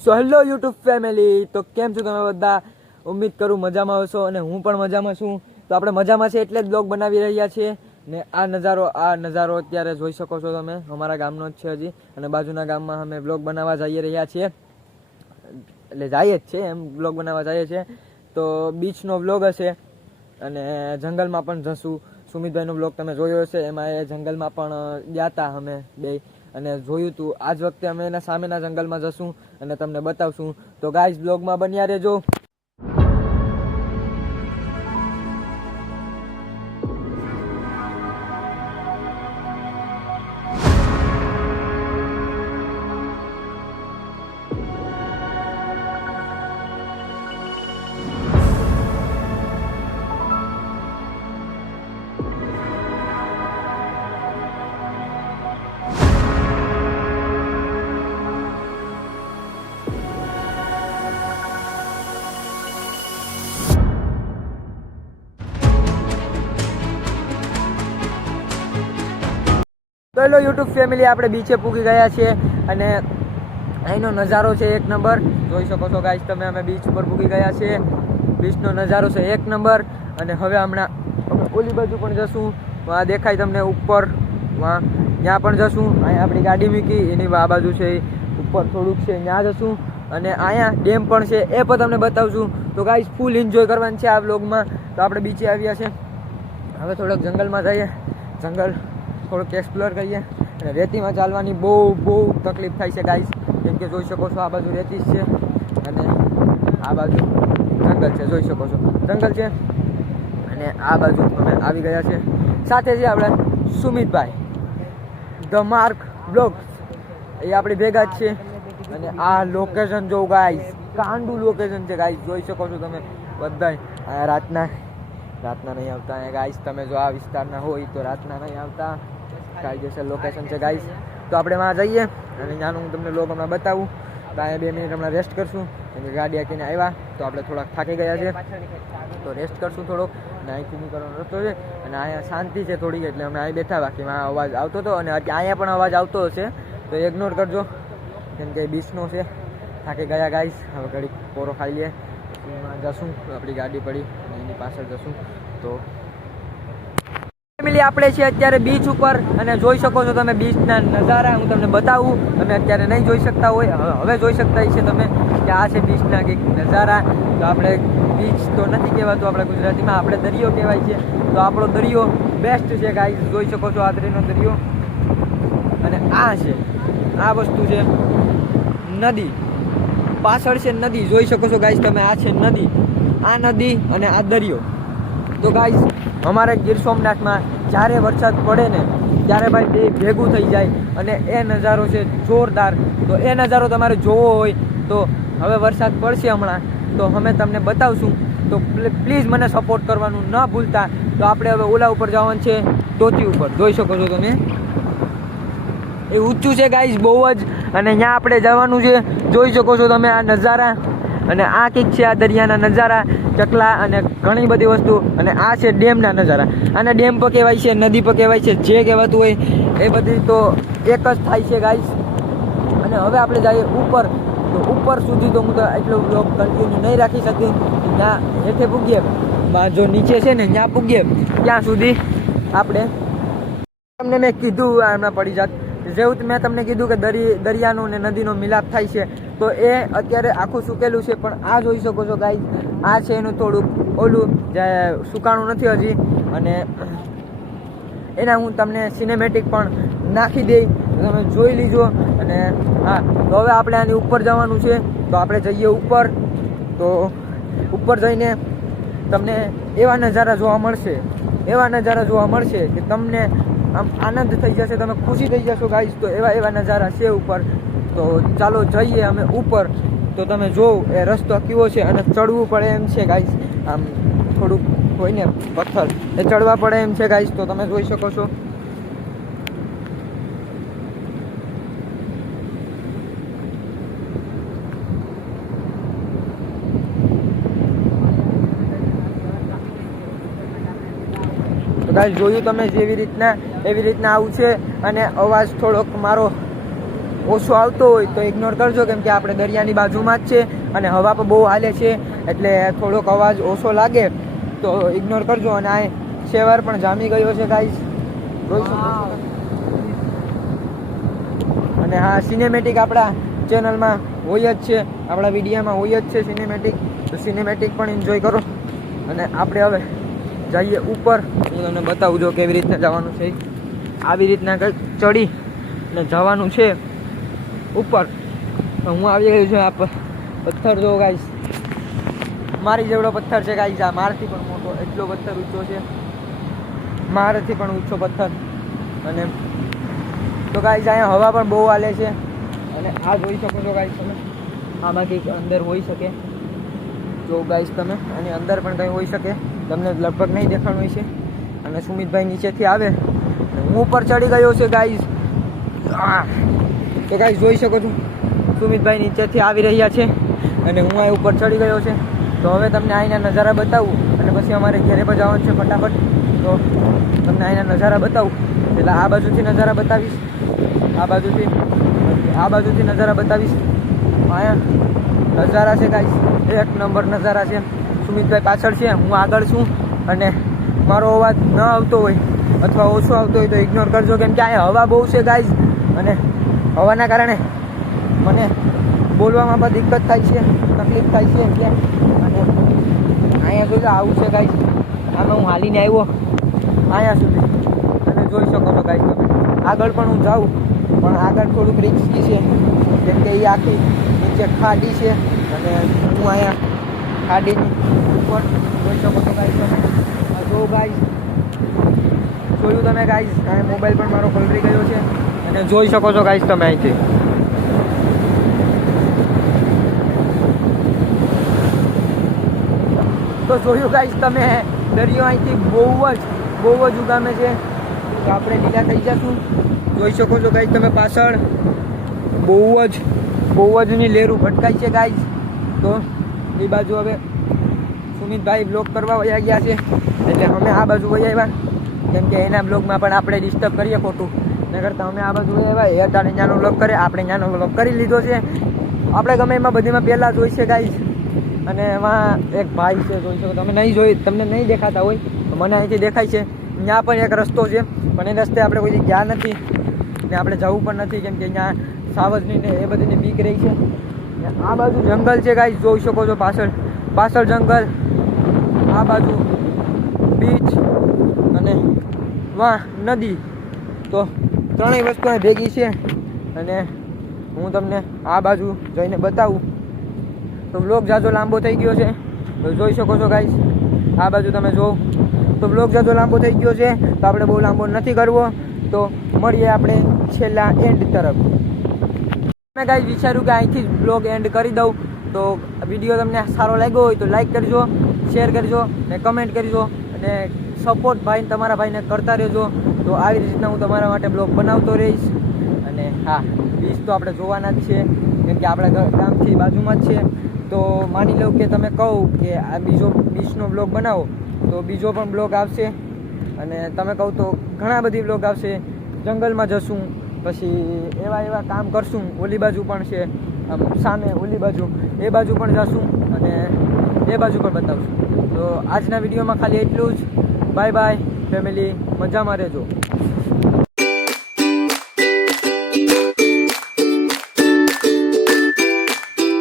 So hello YouTube family, તો કેમ છો તમે બધા? ઉમ્મીદ કરું મજામાં હશો અને હું પણ મજામાં છું. તો આપણે મજામાં છે એટલે જ બ્લોગ બનાવી રહ્યા છીએ ને આ નજારો અત્યારે જોઈ શકો છો તમે, અમારા ગામનો જ છે હજી, અને બાજુના ગામમાં અમે બ્લોગ બનાવવા જઈ રહ્યા છીએ, એટલે જઈએ જ છે એમ, બ્લોગ બનાવવા જઈએ છીએ. તો બીચનો બ્લોગ હશે અને જંગલમાં પણ જશું. સુમિતભાઈનો બ્લોગ તમે જોયો હશે, એમાં એ જંગલમાં પણ ગયા હતા અમે બે, અને જોયું હતું. આજ વખતે અમે એના સામેના જંગલમાં જશું અને તમને બતાવશું. તો ગાઈઝ બ્લોગમાં બન્યા રહેજો. તો હેલો યુટ્યુબ ફેમિલી, આપણે બીચે પૂગી ગયા છીએ અને અહીંનો નજારો છે એક નંબર. જોઈ શકો છો ગાઈસ તમે, અમે બીચ ઉપર પૂગી ગયા છીએ. બીચનો નજારો છે એક નંબર. અને હવે હમણાં અમે ઓલી બાજુ પણ જશું. આ દેખાય તમને ઉપર, ત્યાં પણ જશું. અહીંયા આપણી ગાડી મૂકી એની આ બાજુ છે, ઉપર થોડુંક છે, ત્યાં જશું. અને અહીંયા ડેમ પણ છે, એ પણ તમને બતાવશું. તો ગાઈસ ફૂલ એન્જોય કરવાનું છે આ વ્લોગમાં. તો આપણે બીચે આવ્યા છે, હવે થોડોક જંગલમાં જઈએ, જંગલ થોડુંક એક્સપ્લોર કરીએ. અને રેતીમાં ચાલવાની બહુ તકલીફ થાય છે ગાઈસ, જેમ કે જોઈ શકો છો આ બાજુ રેતી છે અને આ બાજુ જંગલ છે, જોઈ શકો છો જંગલ છે. અને આ બાજુ અમે આવી ગયા છે, સાથે છે આપણે સુમિતભાઈ ધ માર્ક બ્લોગ્સ, એ આપણી ભેગા જ છે. અને આ લોકેશન જો ગાઈસ, કાંડું લોકેશન છે ગાઈસ, જોઈ શકો છો તમે બધા. અહીંયા રાતના નહીં આવતા અહીંયા ગાઈસ, તમે જો આ વિસ્તારના હોય તો રાતના નહીં આવતા. કાયદેસર લોકેશન છે ગાઈસ. તો આપણે વहाँ જઈએ અને ત્યાંનું હું તમને લોગ હમણાં બતાવું. તો અહીંયા 2 મિનિટ હમણાં રેસ્ટ કરશું, કેમ કે ગાડી આખીને આવ્યા તો આપણે થોડાક થાકી ગયા છે, તો રેસ્ટ કરશું થોડોક. અને અહીંથી નીકળવાનો રસ્તો છે અને અહીંયા શાંતિ છે થોડીક, એટલે અમે અહીં બેઠા. બાકીમાં અવાજ આવતો હતો અને અહીંયા પણ અવાજ આવતો હશે તો ઇગ્નોર કરજો, કેમ કે બીચનો છે. થાકી ગયા ગાઈસ, હવે ઘડીક પોરો ખાઈ લઈએ, જશું. આપણી ગાડી પડી અને એની પાછળ જશું. તો ફેમિલી, આપણે છીએ અત્યારે બીચ ઉપર અને જોઈ શકો છો તમે બીચના નજારા. હું તમને બતાવું, તમે અત્યારે નહીં જોઈ શકતા હોય, હવે જોઈ શકતા છે તમે કે આ છે બીચના કંઈક નજારા. તો આપણે બીચ તો નથી કહેવાતું આપણે ગુજરાતીમાં, આપણે દરિયો કહેવાય છે. તો આપણો દરિયો બેસ્ટ છે ગાઈસ, જોઈ શકો છો આદરીનો દરિયો. અને આ છે, આ વસ્તુ છે નદી, પાછળ છે નદી, જોઈ શકો છો ગાઈસ તમે. આ છે નદી, આ નદી અને આ દરિયો. તો ગાઈસ અમારે ગીર સોમનાથમાં જ્યારે વરસાદ પડે ને ત્યારે ભાઈ બે ભેગું થઈ જાય અને એ નજારો છે જોરદાર. તો એ નજારો તમારે જોવો હોય તો હવે વરસાદ પડશે હમણાં, તો અમે તમને બતાવશું. તો પ્લીઝ મને સપોર્ટ કરવાનું ન ભૂલતા. તો આપણે હવે ઓલા ઉપર જવાનું છે, ટોચી ઉપર, જોઈ શકો છો તમે. એ ઊંચું છે ગાઈસ બહુ જ, અને ત્યાં આપણે જવાનું છે, જોઈ શકો છો તમે આ નજારા. અને આ કંઈક છે આ દરિયાના નજારા, ચકલા અને ઘણી બધી વસ્તુ. અને આ છે ડેમના નજારા. આને ડેમ પર કહેવાય છે, નદી પર કહેવાય છે, જે કહેવાતું હોય એ બધી તો એક જ થાય છે ગાઈસ. અને હવે આપણે જઈએ ઉપર. તો ઉપર સુધી તો હું તો એટલો બ્લોગ કન્ટિન્યુ નહીં રાખી શકું. ત્યાં હેઠે પૂગીએ, જો નીચે છે ને ત્યાં પૂગીએ, ત્યાં સુધી આપણે, તમને મેં કીધું હમણાં પડી જાત, જેવું મેં તમને કીધું કે દરિયાનો ને નદીનો મિલાપ થાય છે, તો એ અત્યારે આખું સુકેલું છે. પણ આ જોઈ શકો છો ગાઈસ, આ છે એનું થોડુંક ઓલું, જે સુકાણું નથી હજી. અને એના હું તમને સિનેમેટિક પણ નાખી દઈ, તમે જોઈ લીજો. અને હા, તો હવે આપણે આની ઉપર જવાનું છે, તો આપણે જઈએ ઉપર. તો ઉપર જઈને તમને એવા નજારા જોવા મળશે કે તમને આમ આનંદ થઈ જશે, તમે ખુશી થઈ જશો ગાઈસ. તો એવા નજારા છે ઉપર. તો ચાલો જઈએ અમે ઉપર. તો તમે જોવો એ રસ્તો કેવો છે, અને ચડવું પડે એમ છે ગાઈસ. આમ થોડુંક હોય ને પથ્થર, એ ચડવા પડે એમ છે ગાઈસ. તો તમે જોઈ શકો છો. તો ગાઈસ જોયું તમે, જેવી રીતના એવી રીતના આવું છે. અને અવાજ થોડોક મારો ઓછો આવતો હોય તો ઇગ્નોર કરજો, કેમ કે આપણે દરિયાની બાજુમાં જ છે અને હવા પણ બહુ હાલે છે, એટલે થોડોક અવાજ ઓછો લાગે તો ઇગ્નોર કરજો. અને આ શેવાર પણ જામી ગયો છે ગાઈસ, જોઈ શકો છો. અને હા, સિનેમેટિક આપણા ચેનલમાં હોય જ છે, આપણા વિડીયોમાં હોય જ છે સિનેમેટિક, તો સિનેમેટિક પણ એન્જોય કરો. અને આપણે હવે જઈએ ઉપર. હું તમને બતાવું જો કેવી રીતના જવાનું છે. આવી રીતના કંઈક ચડી ને જવાનું છે ઉપર. હું આવી ગયો છું. આ પથ્થર જો ગાઈસ, મારી જેવડો પથ્થર છે ગાઈસ. આ મારાથી પણ મોટો, એટલો પથ્થર ઊંચો છે, મારાથી પણ ઊંચો પથ્થર. અને તો ગાઈસ અહીંયા હવા પણ બહુ હાલે છે. અને આ જોઈ શકો છો ગાઈસ તમે, આમાં કંઈક અંદર હોઈ શકે. જો ગાઈસ તમે આની અંદર પણ કંઈ હોઈ શકે, તમને લગભગ નહીં દેખાણું હોય છે. અને સુમિતભાઈ નીચેથી આવે, હું ઉપર ચડી ગયો છે ગાઈસ. તો ગાઈસ જોઈ શકો છો, સુમિતભાઈ નીચેથી આવી રહ્યા છે અને હું આ ઉપર ચડી ગયો છે. તો હવે તમને અહીંના નજારા બતાવું અને પછી અમારે ઘરે પર જવાનું છે ફટાફટ. તો તમને અહીંના નજારા બતાવું, એટલે આ બાજુથી નજારા બતાવીશ, આ બાજુથી નજારા બતાવીશ. અહીંયા નજારા છે ગાઈસ, એક નંબર નજારા છે. સુમિતભાઈ પાછળ છે, હું આગળ છું. અને મારો અવાજ ન આવતો હોય અથવા ઓછો આવતો હોય તો ઇગ્નોર કરજો, કેમ કે અહીંયા હવા બહુ છે ગાઈસ. અને હવાના કારણે મને બોલવામાં પણ દિક્કત થાય છે, તકલીફ થાય છે એટલે. અને અહીંયા જોઈ આવું છે ગાઈસ. આમાં હું હાલીને આવ્યો અહીંયા સુધી, અને જોઈ શકો છો ગાઈસ તમે. આગળ પણ હું જાઉં, પણ આગળ થોડુંક રિસ્કી છે, કેમ કે એ આખી નીચે ખાડી છે. અને હું અહીંયા ખાડીની ઉપર જોઈ શકો છો ગાઈસ તમે. જો ગાઈસ જોયું તમે ગાઈસ, અહીંયા મોબાઈલ પણ મારો પલળી ગયો છે. અને જોઈ શકો છો ગાઈસ તમે અહીંથી. તો જોયું ગાઈસ તમે, દરિયો અહીંથી બહુ જ ઉગામે છે. તો આપણે ઢીલા થઈ જશું. જોઈ શકો છો ગાઈસ તમે પાછળ બહુ જ ની લેરું ભટકાય છે ગાઈસ. તો એ બાજુ હવે સુમિતભાઈ બ્લોગ કરવા વયા ગયા છે, એટલે અમે આ બાજુ વયા આવ્યા, કેમ કે એના બ્લોગમાં પણ આપણે ડિસ્ટર્બ કરીએ ખોટું. એના કરતાં અમે આ બાજુ વયા આવ્યા. એ તારે નાનો બ્લોગ કરે, આપણે નાનો બ્લોગ કરી લીધો છે. આપણે ગમે એમાં બધીમાં પહેલાં જોઈ છે ગાઈસ. અને એમાં એક ભાઈ છે, જોઈ શકો તમે. નહીં જોઈ, તમને નહીં દેખાતા હોય તો મને અહીંથી દેખાય છે. ત્યાં પણ એક રસ્તો છે, પણ એ રસ્તે આપણે કોઈ ગયા નથી ને આપણે જવું પણ નથી, કેમ કે અહીંયા સાવજની ને એ બધીની બીક રહી છે. આ બાજુ જંગલ છે ગાઈસ, જોઈ શકો છો. પાછળ જંગલ, આ બાજુ બીચ અને વાહ નદી. તો ત્રણેય વસ્તુ ભેગી છે. અને હું તમને આ બાજુ જઈને બતાવું. તો બ્લોગ જાજો લાંબો થઈ ગયો છે, તો જોઈ શકો છો ગાઈસ. આ બાજુ તમે જો, તો બ્લોગ જાજો લાંબો થઈ ગયો છે, તો આપણે બહુ લાંબો નથી કરવો. તો મળીએ આપણે છેલ્લા એન્ડ તરફ. મેં ગાઈસ વિચાર્યું કે અહીંથી જ બ્લોગ એન્ડ કરી દઉં. તો વિડીયો તમને સારો લાગ્યો હોય તો લાઈક કરજો, શેર કરજો ને કમેન્ટ કરજો. અને સપોર્ટ તમારા ભાઈને કરતા રહેજો. તો આવી રીતના હું તમારા માટે બ્લોગ બનાવતો રહીશ. અને હા, બીચ તો આપણે જોવાના જ છે, કેમ કે આપણા ગામથી બાજુમાં જ છે. તો માની લો કે તમે કહો કે આ બીચનો બ્લોગ બનાવો, તો બીજો પણ બ્લોગ આવશે. અને તમે કહો તો ઘણા બધી બ્લોગ આવશે. જંગલમાં જશું, પછી એવા કામ કરશું. ઓલી બાજુ પણ છે, સામે ઓલી બાજુ, એ બાજુ પણ જશું અને એ બાજુ પણ બતાવશું. તો આજના વિડીયોમાં ખાલી એટલું જ. બાય બાય ફેમિલી, મજામાં રહેજો.